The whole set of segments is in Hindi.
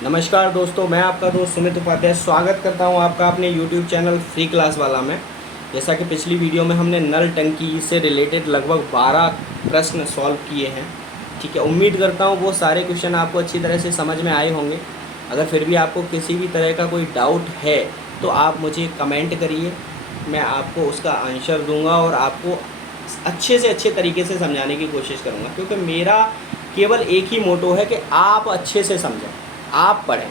नमस्कार दोस्तों, मैं आपका दोस्त सुमित उपाध्याय स्वागत करता हूं आपका अपने YouTube चैनल फ्री क्लास वाला में। जैसा कि पिछली वीडियो में हमने नल टंकी से रिलेटेड लगभग 12 प्रश्न सॉल्व किए हैं। ठीक है, उम्मीद करता हूं वो सारे क्वेश्चन आपको अच्छी तरह से समझ में आए होंगे। अगर फिर भी आपको किसी भी तरह का कोई डाउट है तो आप मुझे कमेंट करिए, मैं आपको उसका आंसर दूँगा और आपको अच्छे से अच्छे तरीके से समझाने की कोशिश करूँगा, क्योंकि मेरा केवल एक ही मोटो है कि आप अच्छे से समझें, आप पढ़ें।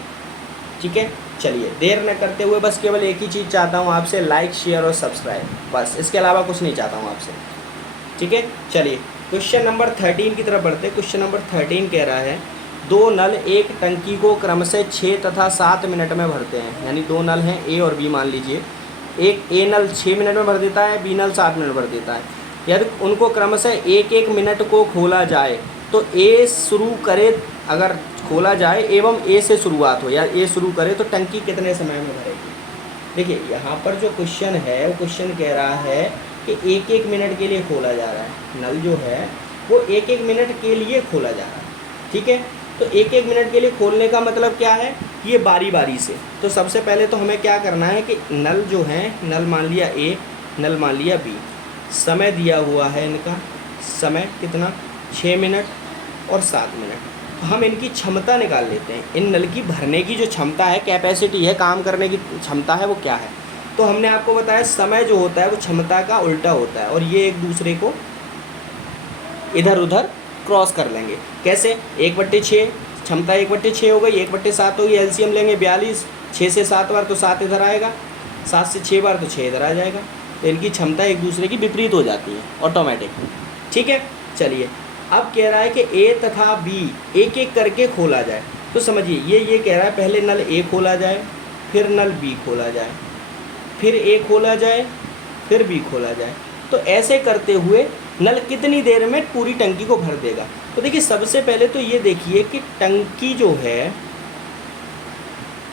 ठीक है, चलिए देर न करते हुए बस केवल एक ही चीज़ चाहता हूँ आपसे, लाइक शेयर और सब्सक्राइब, बस इसके अलावा कुछ नहीं चाहता हूँ आपसे। ठीक है, चलिए क्वेश्चन नंबर 13 की तरफ बढ़ते हैं। क्वेश्चन नंबर 13 कह रहा है, दो नल एक टंकी को क्रमशः 6 तथा 7 मिनट में भरते हैं। यानी दो नल हैं ए और बी, मान लीजिए एक ए नल 6 मिनट में भर देता है, बी नल 7 मिनट भर देता है। यदि उनको क्रमशः एक एक मिनट को खोला जाए तो ए शुरू करे, अगर खोला जाए एवं ए से शुरुआत हो या ए शुरू करे तो टंकी कितने समय में भरेगी। देखिए यहाँ पर जो क्वेश्चन है वो क्वेश्चन कह रहा है कि एक एक मिनट के लिए खोला जा रहा है। नल जो है वो एक एक मिनट के लिए खोला जा रहा है। ठीक है, तो एक एक मिनट के लिए खोलने का मतलब क्या है, ये बारी बारी से। तो सबसे पहले तो हमें क्या करना है कि नल जो है, नल मान लिया ए, नल मान लिया बी, समय दिया हुआ है इनका, समय कितना 6 मिनट और 7 मिनट। तो हम इनकी क्षमता निकाल लेते हैं। इन नल की भरने की जो क्षमता है, कैपेसिटी है, काम करने की क्षमता है, वो क्या है। तो हमने आपको बताया समय जो होता है वो क्षमता का उल्टा होता है, और ये एक दूसरे को इधर उधर क्रॉस कर लेंगे। कैसे, 1/6 क्षमता 1/6 हो गई, 1/7 हो गई, एलसीएम लेंगे 42, 6 से 7 बार तो 7 इधर आएगा, 7 से 6 बार तो 6 इधर आ जाएगा। तो इनकी क्षमता एक दूसरे की विपरीत हो जाती है ऑटोमेटिक। ठीक है, चलिए अब कह रहा है कि ए तथा बी एक एक करके खोला जाए। तो समझिए ये कह रहा है पहले नल ए खोला जाए, फिर नल बी खोला जाए, फिर ए खोला जाए, फिर बी खोला जाए। तो ऐसे करते हुए नल कितनी देर में पूरी टंकी को भर देगा। तो देखिए सबसे पहले तो ये देखिए कि टंकी जो है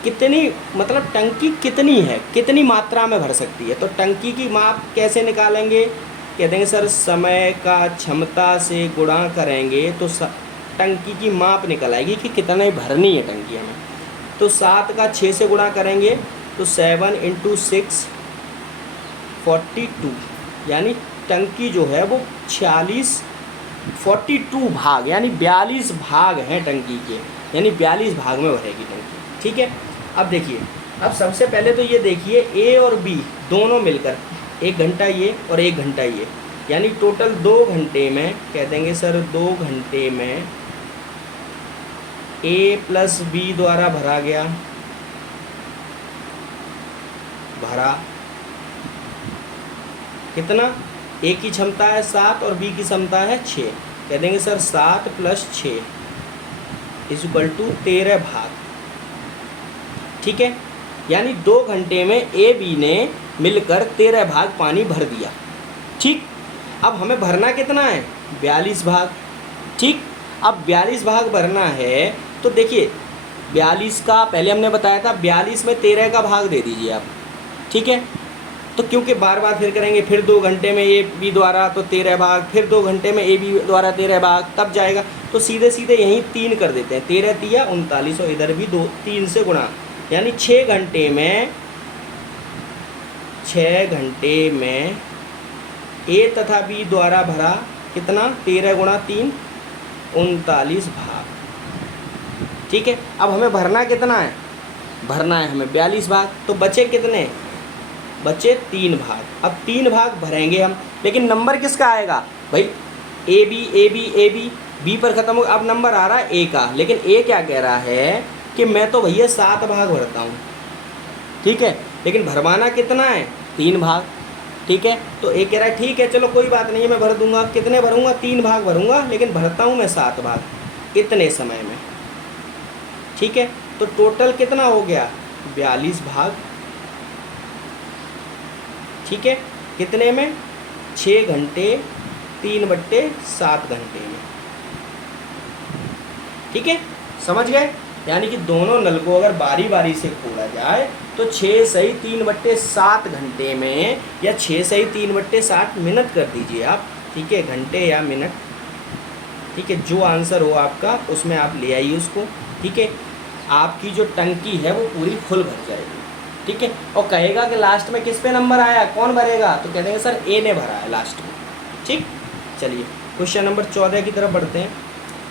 कितनी, मतलब टंकी कितनी है, कितनी मात्रा में भर सकती है। तो टंकी की माप कैसे निकालेंगे, कह देंगे सर समय का क्षमता से गुणा करेंगे तो टंकी की माप निकल आएगी कि कितने भरनी है टंकी हमें। तो 7 का 6 से गुणा करेंगे तो 7 × 6 42, यानी टंकी जो है वो 42 भाग यानी 42 भाग हैं टंकी के, यानी 42 भाग में भरेगी टंकी। ठीक है, अब देखिए, अब सबसे पहले तो ये देखिए ए और बी दोनों मिलकर 1 घंटा ये और 1 घंटा ये, यानी टोटल 2 घंटे में, कह देंगे सर 2 घंटे में ए प्लस बी द्वारा भरा गया, भरा कितना, ए की क्षमता है 7 और बी की क्षमता है 6, कह देंगे सर 7 + 6 = 13 भाग। ठीक है, यानी 2 घंटे में ए बी ने मिलकर 13 भाग पानी भर दिया। ठीक, अब हमें भरना कितना है, 42 भाग। ठीक, अब 42 भाग भरना है तो देखिए 42 का पहले हमने बताया था, 42 में 13 का भाग दे दीजिए आप। ठीक है, तो क्योंकि बार बार फिर करेंगे, फिर 2 घंटे में ए बी द्वारा तो 13 भाग, फिर 2 घंटे में ए बी द्वारा 13 भाग, तब जाएगा। तो सीधे सीधे यहीं 3 कर देते हैं, 13 × 3 = 39 और इधर भी 3 से गुणा, यानी 6 घंटे में ए तथा बी द्वारा भरा कितना, 13 × 3 = 39 भाग। ठीक है, अब हमें भरना कितना है, भरना है हमें 42 भाग। तो बचे कितने, बचे 3 भाग। अब 3 भाग भरेंगे हम, लेकिन नंबर किसका आएगा भाई, A B A B A B, B पर ख़त्म हो। अब नंबर आ रहा है ए का, लेकिन ए क्या कह रहा है कि मैं तो भैया 7 भाग भरता हूँ। ठीक है, लेकिन भरवाना कितना है, 3 भाग। ठीक है, तो ए कह रहा है ठीक है चलो कोई बात नहीं है, मैं भर दूंगा। कितने भरूंगा, 3 भाग भरूंगा, लेकिन भरता हूँ मैं 7 भाग इतने समय में। ठीक है, तो टोटल कितना हो गया, 42 भाग। ठीक है, कितने में, 6 घंटे 3/7 घंटे में। ठीक है, समझ गए। यानी कि दोनों नल को अगर बारी बारी से खोला जाए तो 6 सही 3/7 घंटे में, या 6 सही 3/7 मिनट कर दीजिए आप। ठीक है, घंटे या मिनट। ठीक है, जो आंसर हो आपका उसमें आप ले आइए उसको। ठीक है, आपकी जो टंकी है वो पूरी फुल भर जाएगी। ठीक है, और कहेगा कि लास्ट में किस पे नंबर आया, कौन भरेगा, तो कह देंगे सर ए ने भरा है लास्ट में। ठीक, चलिए क्वेश्चन नंबर 14 की तरफ बढ़ते हैं।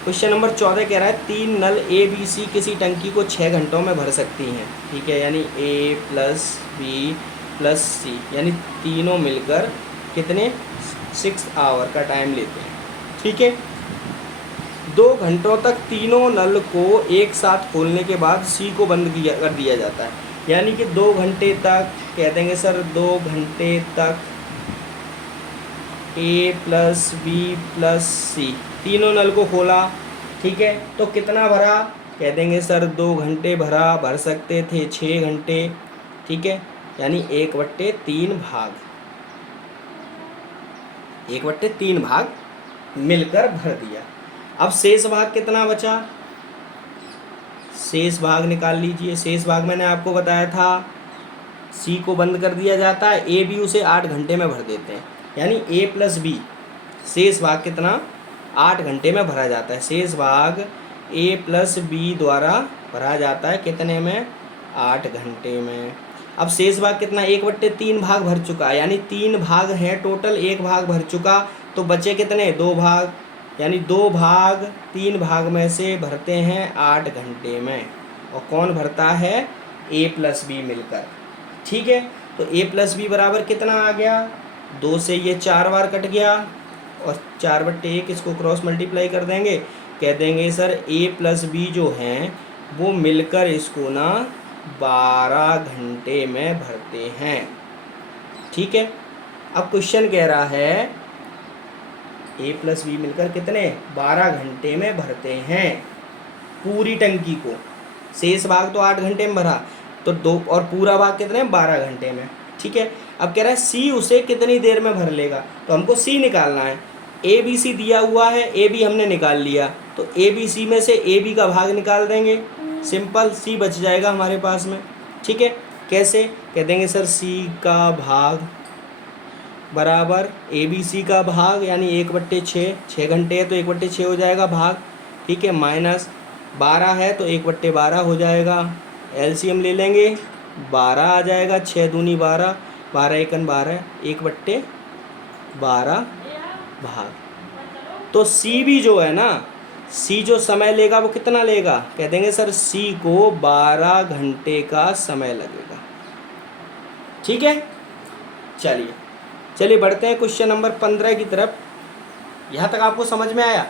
क्वेश्चन नंबर 14 कह रहा है 3 नल ए बी सी किसी टंकी को 6 घंटों में भर सकती हैं। ठीक है, यानी ए प्लस बी प्लस सी, यानी तीनों मिलकर कितने 6 आवर का टाइम लेते हैं। ठीक है, 2 घंटों तक तीनों नल को एक साथ खोलने के बाद सी को बंद कर दिया जाता है। यानी कि 2 घंटे तक, कह देंगे सर 2 घंटे तक ए प्लस बी प्लस सी तीनों नल को खोला। ठीक है, तो कितना भरा, कह देंगे सर 2 घंटे भरा, भर सकते थे 6 घंटे। ठीक है, यानी 1/3 भाग, 1/3 भाग मिलकर भर दिया। अब शेष भाग कितना बचा, शेष भाग निकाल लीजिए। शेष भाग मैंने आपको बताया था सी को बंद कर दिया जाता है, ए बी उसे 8 घंटे में भर देते हैं, यानी ए प्लस बी शेष भाग कितना 8 घंटे में भरा जाता है। शेष भाग ए प्लस बी द्वारा भरा जाता है कितने में, 8 घंटे में। अब शेष भाग कितना 1/3 भाग भर चुका है, यानी 3 भाग हैं टोटल, 1 भाग भर चुका, तो बचे कितने 2 भाग, यानी 2 भाग 3 भाग में से भरते हैं 8 घंटे में। और कौन भरता है, ए प्लस बी मिलकर। ठीक है, तो ए प्लस बी बराबर कितना आ गया, 2 से ये 4 बार कट गया, और 4/1 इसको क्रॉस मल्टीप्लाई कर देंगे, कह देंगे सर ए प्लस बी जो हैं वो मिलकर इसको ना 12 घंटे में भरते हैं। ठीक है, अब क्वेश्चन कह रहा है ए प्लस बी मिलकर कितने 12 घंटे में भरते हैं पूरी टंकी को। शेष भाग तो 8 घंटे में भरा, तो 2 और पूरा भाग कितने 12 घंटे में। ठीक है, अब कह रहा है सी उसे कितनी देर में भर लेगा, तो हमको सी निकालना है। ए बी सी दिया हुआ है, ए बी हमने निकाल लिया, तो ए बी सी में से ए बी का भाग निकाल देंगे, सिंपल सी बच जाएगा हमारे पास में। ठीक है, कैसे, कह देंगे सर सी का भाग बराबर ए बी सी का भाग, यानी 1/6, 6 घंटे है तो 1/6 हो जाएगा भाग। ठीक है, माइनस 12 है तो 1/12 हो जाएगा, एलसीएम ले लेंगे 12 आ जाएगा, 6 दूनी 12, 12 एकन 12, 1/12 भाग। तो सी भी जो है ना, सी जो समय लेगा वो कितना लेगा, कह देंगे सर सी को 12 घंटे का समय लगेगा। ठीक है, चलिए बढ़ते हैं क्वेश्चन नंबर 15 की तरफ। यहाँ तक आपको समझ में आया,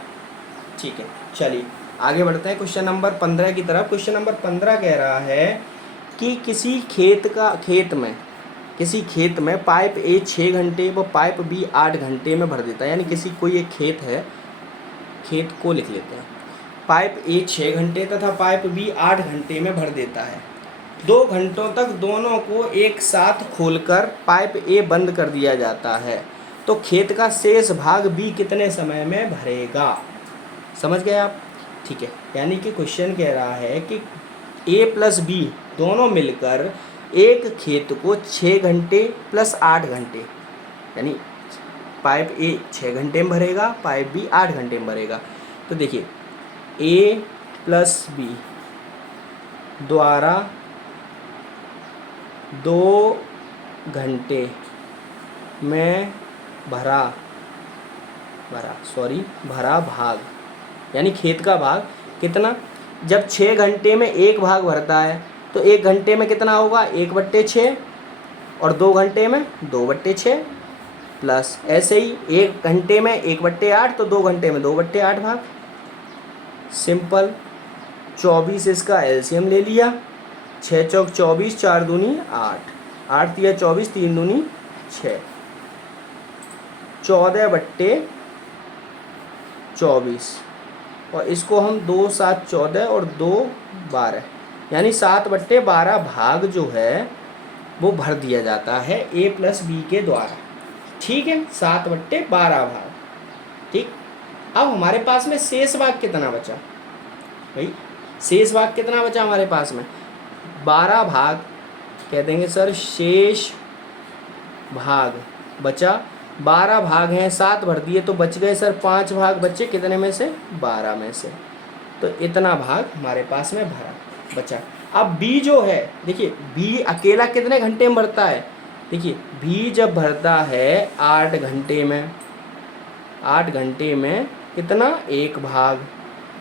ठीक है, चलिए आगे बढ़ते हैं क्वेश्चन नंबर 15 की तरफ। क्वेश्चन नंबर 15 कह रहा है कि किसी खेत में पाइप ए 6 घंटे व पाइप बी 8 घंटे में भर देता है। यानी किसी कोई एक खेत है, खेत को लिख लेते हैं, पाइप ए 6 घंटे तथा पाइप बी 8 घंटे में भर देता है। 2 घंटों तक दोनों को एक साथ खोलकर पाइप ए बंद कर दिया जाता है, तो खेत का शेष भाग बी कितने समय में भरेगा। समझ गए आप, ठीक है। यानी कि क्वेश्चन कह रहा है कि ए प्लस बी दोनों मिलकर एक खेत को 6 घंटे प्लस 8 घंटे, यानी पाइप ए 6 घंटे में भरेगा, पाइप बी 8 घंटे में भरेगा। तो देखिए ए प्लस बी द्वारा 2 घंटे में भरा भाग, यानी खेत का भाग कितना, जब 6 घंटे में एक भाग भरता है तो 1 घंटे में कितना होगा 1/6, और 2 घंटे में 2/6, प्लस ऐसे ही 1 घंटे में 1/8, तो 2 घंटे में 2/8 भाग। सिंपल 24 इसका एलसीएम ले लिया, 6 चौक 24, 4 दूनी 8, 8 तिया 24, 3 दूनी 6, 14/24, और इसको हम 2 7 14 और 2 12, यानी 7/12 भाग जो है वो भर दिया जाता है ए प्लस बी के द्वारा। ठीक है, 7/12 भाग। ठीक, अब हमारे पास में शेष भाग कितना बचा भाई, शेष भाग कितना बचा हमारे पास में 12 भाग, कह देंगे सर शेष भाग बचा, 12 भाग हैं, 7 भर दिए तो बच गए सर 5 भाग बचे, कितने में से 12 में से, तो इतना भाग हमारे पास में भरा। बचा। अब बी जो है, देखिए बी अकेला कितने घंटे में भरता है, देखिए बी जब भरता है 8 घंटे में, 8 घंटे में कितना, एक भाग,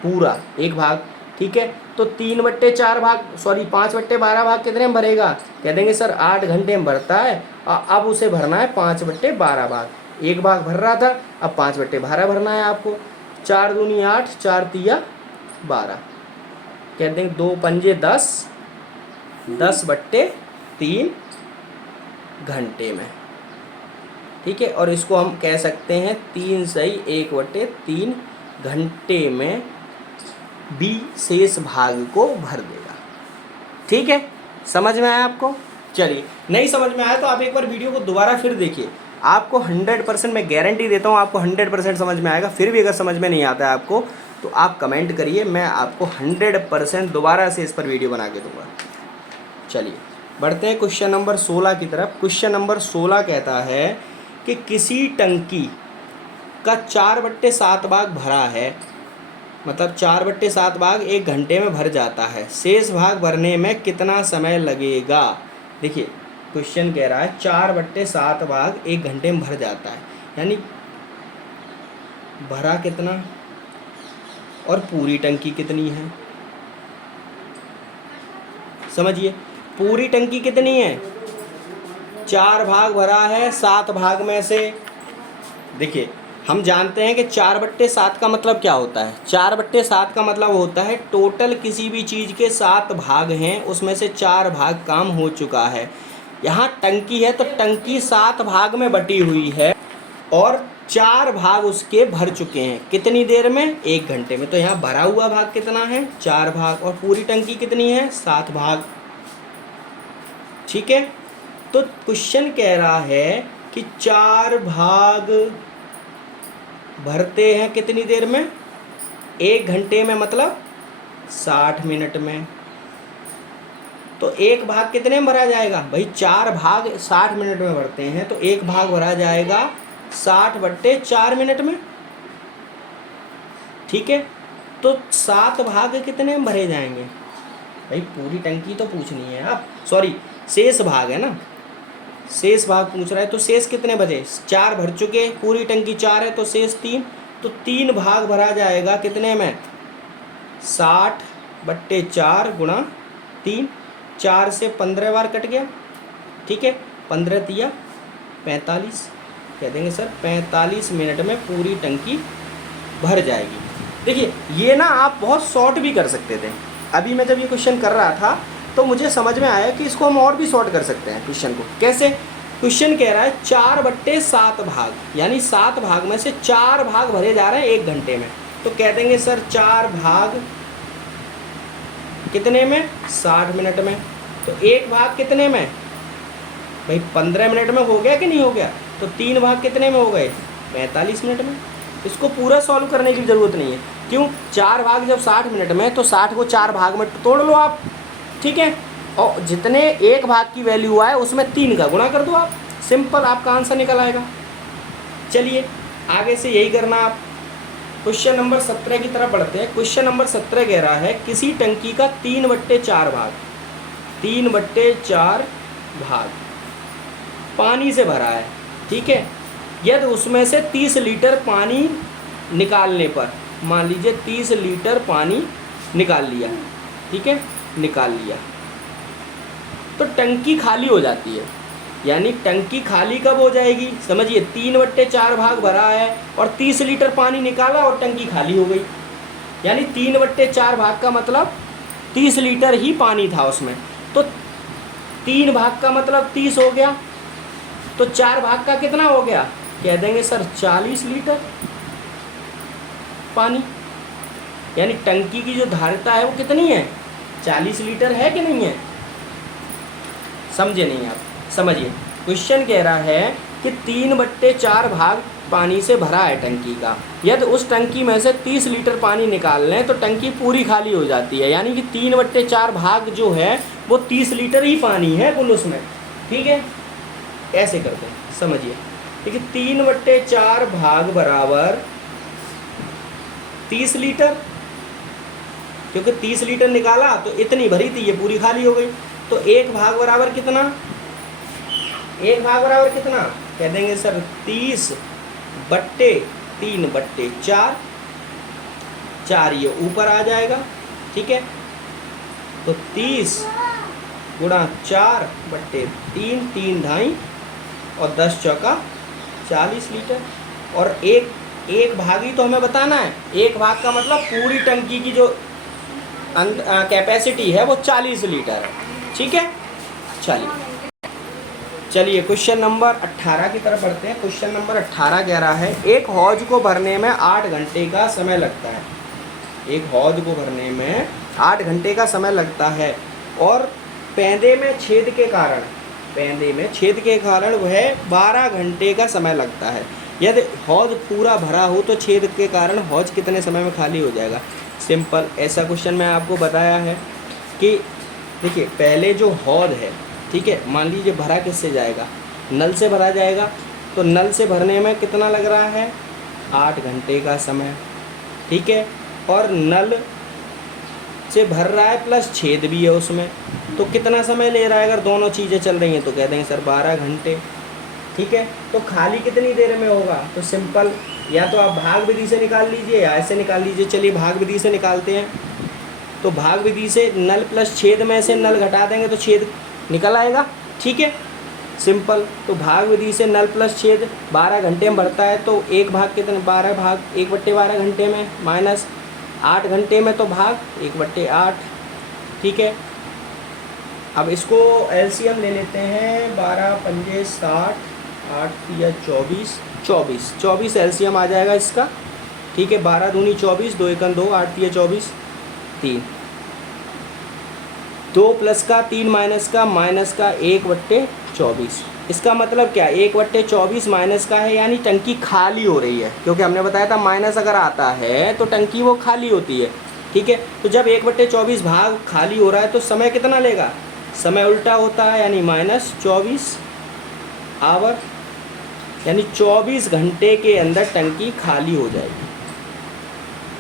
पूरा एक भाग, ठीक है। तो 3/4 भाग, सॉरी 5/12 भाग कितने में भरेगा, कह देंगे सर 8 घंटे में भरता है और अब उसे भरना है 5/12 भाग। एक भाग भर रहा था, अब 5/12 भरना है आपको। 4 दूनी 8, 4 तिया 12, कह देंगे 2 पंजे 10, 10/3 घंटे में, ठीक है। और इसको हम कह सकते हैं 3 सही 1/3 घंटे में बी शेष भाग को भर देगा, ठीक है। समझ में आया आपको? चलिए, नहीं समझ में आया तो आप एक बार वीडियो को दोबारा फिर देखिए, आपको 100% मैं गारंटी देता हूँ आपको 100% समझ में आएगा। फिर भी अगर समझ में नहीं आता है आपको तो आप कमेंट करिए, मैं आपको 100% दोबारा से इस पर वीडियो बना के दूंगा। चलिए बढ़ते हैं क्वेश्चन नंबर 16 की तरफ। क्वेश्चन नंबर 16 कहता है कि किसी टंकी का 4/7 भाग भरा है, मतलब 4/7 भाग 1 घंटे में भर जाता है, शेष भाग भरने में कितना समय लगेगा। देखिए क्वेश्चन कह रहा है 4/7 भाग 1 घंटे में भर जाता है, यानी भरा कितना और पूरी टंकी कितनी है, समझिए। पूरी टंकी कितनी है, 4 भाग भरा है, 7 भाग में से, देखिए हम जानते हैं कि 4/7 का मतलब क्या होता है। 4/7 का मतलब होता है टोटल किसी भी चीज़ के 7 भाग हैं, उसमें से 4 भाग काम हो चुका है। यहाँ टंकी है तो टंकी 7 भाग में बटी हुई है और 4 भाग उसके भर चुके हैं, कितनी देर में, 1 घंटे में। तो यहाँ भरा हुआ भाग कितना है, 4 भाग, और पूरी टंकी कितनी है, 7 भाग, ठीक है। तो क्वेश्चन कह रहा है कि 4 भाग भरते हैं कितनी देर में, 1 घंटे में, मतलब 60 मिनट में। तो एक भाग कितने में भरा जाएगा भाई, 4 भाग 60 मिनट में भरते हैं तो एक भाग भरा जाएगा 60/4 मिनट में, ठीक है। तो 7 भाग कितने में भरे जाएंगे भाई, पूरी टंकी तो पूछनी है आप, सॉरी शेष भाग है ना, शेष भाग पूछ रहा है। तो शेष कितने बचे, 4 भर चुके, पूरी टंकी 4 है तो शेष 3, तो 3 भाग भरा जाएगा कितने में, 60/4 गुणा 3, 4 से 15 बार कट गया, ठीक है, 15 तिया 45, कह देंगे सर 45 मिनट में पूरी टंकी भर जाएगी। देखिए ये ना आप बहुत शॉर्ट भी कर सकते थे, अभी मैं जब ये क्वेश्चन कर रहा था तो मुझे समझ में आया कि इसको हम और भी शॉर्ट कर सकते हैं क्वेश्चन को। कैसे, क्वेश्चन कह रहा है 4/7 भाग, यानी 7 भाग में से 4 भाग भरे जा रहे हैं 1 घंटे में, तो कह देंगे सर 4 भाग कितने में, 60 मिनट में। तो एक भाग कितने में भाई, 15 मिनट में हो गया कि नहीं हो गया, तो 3 भाग कितने में हो गए, 45 मिनट में। इसको पूरा सॉल्व करने की ज़रूरत नहीं है, क्यों, 4 भाग जब 60 मिनट में तो 60 को 4 भाग में तोड़ लो आप, ठीक है, और जितने एक भाग की वैल्यू आए उसमें 3 का गुणा कर दो आप, सिंपल आपका आंसर निकल आएगा। चलिए आगे से यही करना आप। क्वेश्चन नंबर 17 की तरफ बढ़ते हैं। क्वेश्चन नंबर 17 कह रहा है किसी टंकी का 3/4 भाग, 3/4 भाग पानी से भरा है, ठीक है। यदि उसमें से 30 लीटर पानी निकालने पर, मान लीजिए 30 लीटर पानी निकाल लिया, ठीक है, निकाल लिया, तो टंकी खाली हो जाती है। यानी टंकी खाली कब हो जाएगी, समझिए 3/4 भाग भरा है और 30 लीटर पानी निकाला और टंकी खाली हो गई, यानी 3/4 भाग का मतलब 30 लीटर ही पानी था उसमें, तो 3 भाग का मतलब 30 हो गया, तो 4 भाग का कितना हो गया, कह देंगे सर 40 लीटर पानी। यानी टंकी की जो धारिता है वो कितनी है, 40 लीटर है कि नहीं है, समझे नहीं आप, समझिए। क्वेश्चन कह रहा है कि 3/4 भाग पानी से भरा है टंकी का, यदि उस टंकी में से 30 लीटर पानी निकाल लें तो टंकी पूरी खाली हो जाती है, यानी कि 3/4 भाग जो है वो 30 लीटर ही पानी है कुल उसमें, ठीक है। ऐसे करते हैं, समझिए, देखिए 3/4 भाग बराबर 30 लीटर, क्योंकि 30 लीटर निकाला तो इतनी भरी थी, ये पूरी खाली हो गई। तो 1 भाग बराबर कितना, 1 भाग बराबर कितना कह देंगे सर 30/3/4, 4 ये ऊपर आ जाएगा, ठीक है। तो 30 गुणा 4/3, 3 ढाई और 10 चौका 40 लीटर। और एक भाग ही तो हमें बताना है, 1 भाग का मतलब पूरी टंकी की जो कैपेसिटी है वो 40 लीटर है, ठीक है। चलिए क्वेश्चन नंबर 18 की तरफ बढ़ते हैं। क्वेश्चन नंबर 18 कह रहा है एक हौज को भरने में 8 घंटे का समय लगता है। एक हौज को भरने में 8 घंटे का समय लगता है और पेंदे में छेद के कारण वह 12 घंटे का समय लगता है। यदि हौज पूरा भरा हो तो छेद के कारण हौज कितने समय में खाली हो जाएगा। सिंपल ऐसा क्वेश्चन मैं आपको बताया है कि देखिए पहले जो हौज है, ठीक है, मान लीजिए भरा किससे जाएगा, नल से भरा जाएगा। तो नल से भरने में कितना लग रहा है, 8 घंटे का समय, ठीक है। और नल से भर रहा है प्लस छेद भी है उसमें, तो कितना समय ले रहा है अगर दोनों चीज़ें चल रही हैं, तो कह देंगे सर 12 घंटे, ठीक है। तो खाली कितनी देर में होगा, तो सिंपल या तो आप भाग विधि से निकाल लीजिए या ऐसे निकाल लीजिए। चलिए भाग विधि से निकालते हैं। तो भाग विधि से नल प्लस छेद में से नल घटा देंगे तो छेद निकल आएगा, ठीक है, सिंपल। तो भाग विधि से नल प्लस छेद 12 घंटे में बढ़ता है, तो 1 भाग कितने, 12 भाग 1/12 घंटे में माइनस 8 घंटे में, तो भाग 1/8, ठीक है। अब इसको एलसीएम ले लेते हैं, 12 पंजे 60, 8 या 24 एलसीएम आ जाएगा इसका, ठीक है। 12 दूनी 24, 2 एकम 2, 8 या 24, 3, 2 प्लस का 3 माइनस का 1/24। इसका मतलब क्या, 1/24 माइनस का है, यानी टंकी खाली हो रही है, क्योंकि हमने बताया था माइनस अगर आता है तो टंकी वो खाली होती है, ठीक है। तो जब 1/24 भाग खाली हो रहा है तो समय कितना लेगा, समय उल्टा होता है, यानी -24 आवर, यानी 24 घंटे के अंदर टंकी खाली हो जाएगी,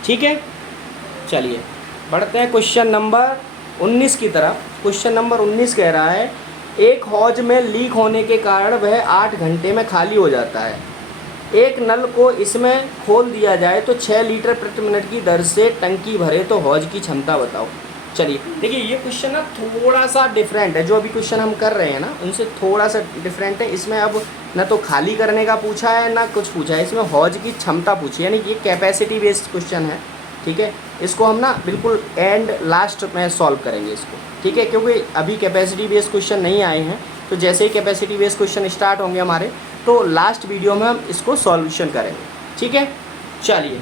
ठीक है। चलिए बढ़ते हैं क्वेश्चन नंबर 19 की तरफ। क्वेश्चन नंबर 19 कह रहा है एक हौज में लीक होने के कारण वह 8 घंटे में खाली हो जाता है। एक नल को इसमें खोल दिया जाए तो 6 लीटर प्रति मिनट की दर से टंकी भरे तो हौज की क्षमता बताओ। चलिए देखिए ये क्वेश्चन ना थोड़ा सा डिफरेंट है, जो अभी क्वेश्चन हम कर रहे हैं ना उनसे थोड़ा सा डिफरेंट है। इसमें अब ना तो खाली करने का पूछा है ना कुछ पूछा है, इसमें हौज की क्षमता पूछी है, यानी कि ये कैपेसिटी बेस्ड क्वेश्चन है, ठीक है। इसको हम ना बिल्कुल एंड लास्ट में सॉल्व करेंगे इसको, ठीक है, क्योंकि अभी कैपेसिटी बेस्ड क्वेश्चन नहीं आए हैं। तो जैसे ही कैपेसिटी बेस्ड क्वेश्चन स्टार्ट होंगे हमारे, तो लास्ट वीडियो में हम इसको सॉल्यूशन करेंगे, ठीक है। चलिए